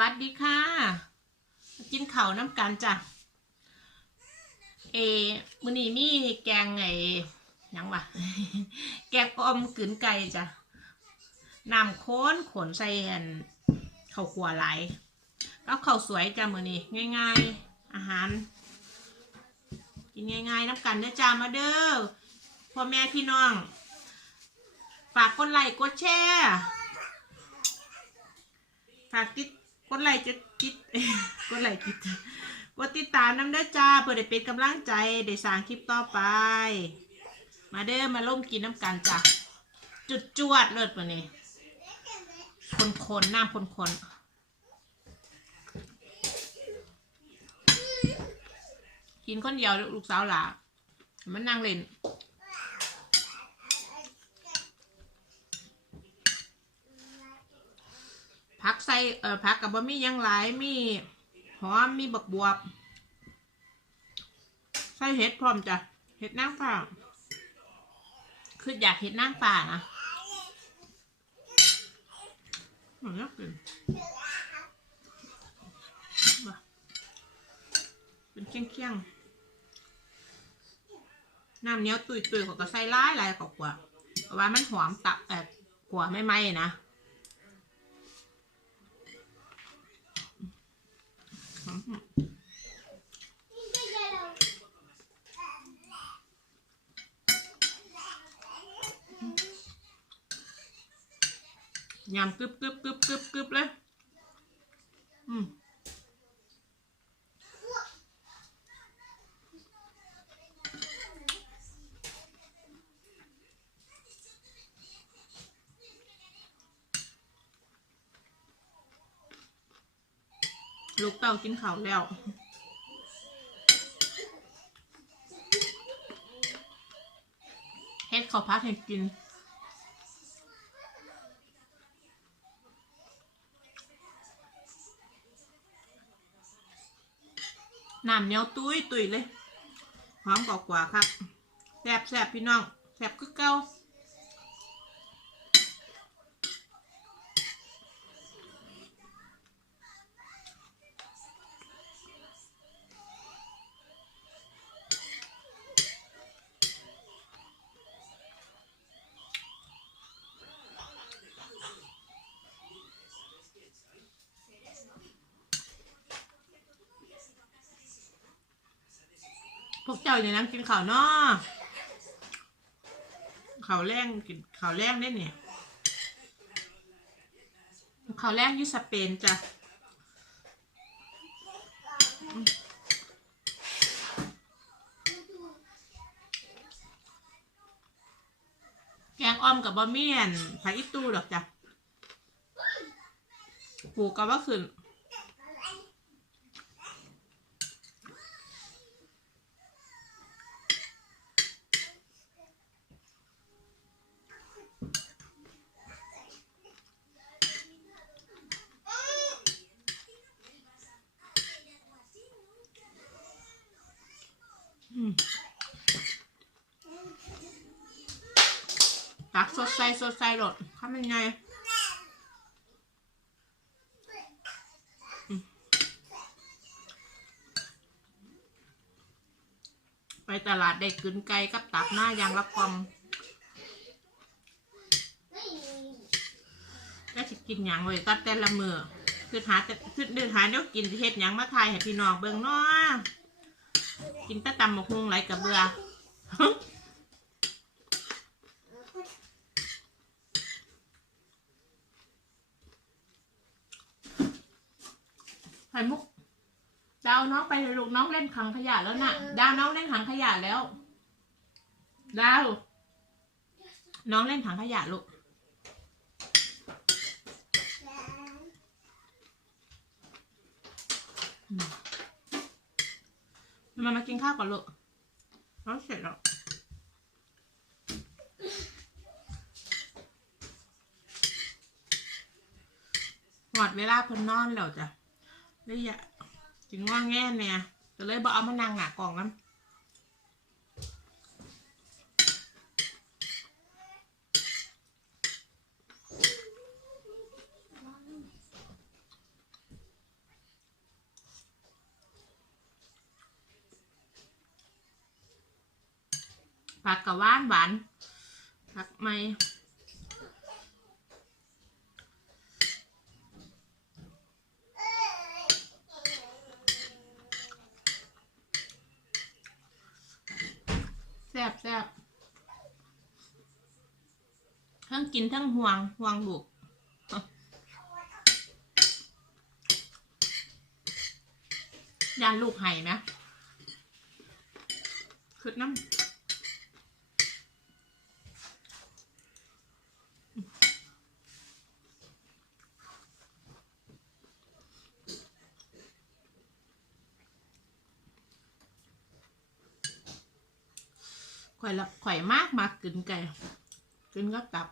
วัสดีค่ะ กินเข้าน้ำกันจ้ะ เอมือนี้มีแกงไงยังวะแกงออมกืนไก่จ้ะน้ำข้นขนใส่อันข้าวขัวไหลแล้วข้าวสวยจ้ะมือนี้ง่าย ๆ อาหาร กินง่ายๆน้ำกันเด้อจ้ามาเด้อพ่อแม่พี่น้อง ฝากกดไลค์กดแชร์ฝากติด ดไลค์จะติดกดไลค์ติดกดติดตามน้ำเด้อจ้าเพื่อได้เป็นกำลังใจได้สร้างคลิปต่อไป มาเด้อมาล่มกินน้ำกันจ้ะจุดจวดเลิศวันนี้คนคนๆน้ำคนคนๆกินคนเดียวลูกสาวหลามันนั่งเล่น ผักใส่เอ่อผักกับบะมี่ยังหลายมีหอมมีบักบวบ ใส่เห็ดพร้อมจ้ะเห็ดนางฟ้าคืออยากเห็ดนางฟ้านะอืมอยากินเป็นเคี่ยงเคี่ยงๆน้ำเนียตุยตุยๆเขาก็ใส่ร้ายหลายกว่าเพราะว่ามันหอมตับเอ่อกว่าไม่ไหมนะ ยำกึบกึบกึบกึบกึบเลยอืมลูกเต้ากินข้าวแล้วเฮ็ดข้าวพัดให้กิน น้ำเหนียวตุ้ยตุ้ยเลย หอมกว่ากว่าครับแซบแซบพี่น้องแซบคือเก่า พวกเจ้าอย่างนั้นกินข้าวนาะข้าวแรงกินข้าวแรงได้เนี่ยข้าวแรงยุสเปนจ้ะแกงอ้อมกับบะเมี่ยนผักอีตูดอกจ้ะผูกกับว่าขึ้น ตักสดใสสดใสหลดทำยังไงไปตลาดได้กึนไก่กับตับหน้ายางละกอมแล้วจะกินหยังเลยก็แต่ละมือคือหาแต่คือเดินหาเดี๋ยวกินเฮ็ดหยังมาทายให้พี่น้องเบิ่งเนาะกินต่ตำหมกฮุงไรกับเบื่อ ไข่มุกดาวน้องไปเลยลูกน้องเล่นขังขยะแล้วน่ะ ดาวน้องเล่นขังขยะแล้ว ดาว น้องเล่นถังขยะลูกอืมมามากินข้าวก่อนลูกน้องเสร็จแล้วหอดเวลาเพิ่นนอนแล้วจ้ะ ได้ยะถึงว่าแง่เนี่ยจะเลยบอกเอามานางหนักกล่องน้ำผักกะบหวานหวานผักไม่ ซ่บแซ่บทั้งกินทั้งห่วงห่วงลูกยานลูกไห้ไหมคือน้ำ ข่อยละข่อยมากมากกินไก่กินก็กลับ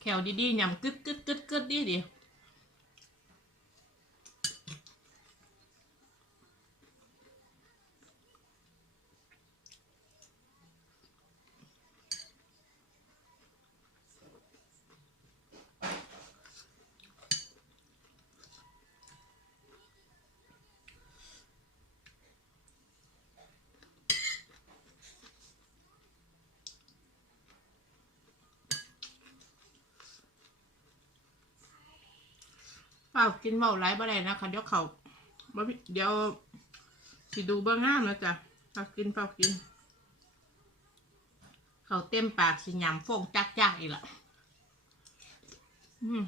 แขวดีๆยำกึดกึดกึดกึดดีดี เปล่ากินเบาไรบ่ได้นะคะเดี๋ยวเขาเดี๋ยวสิดูเบื้องหน้านะจ๊ะเปล่ากินเปล่ากิน เขาเต็มปากสิยำฟงจักจักอีกละอืม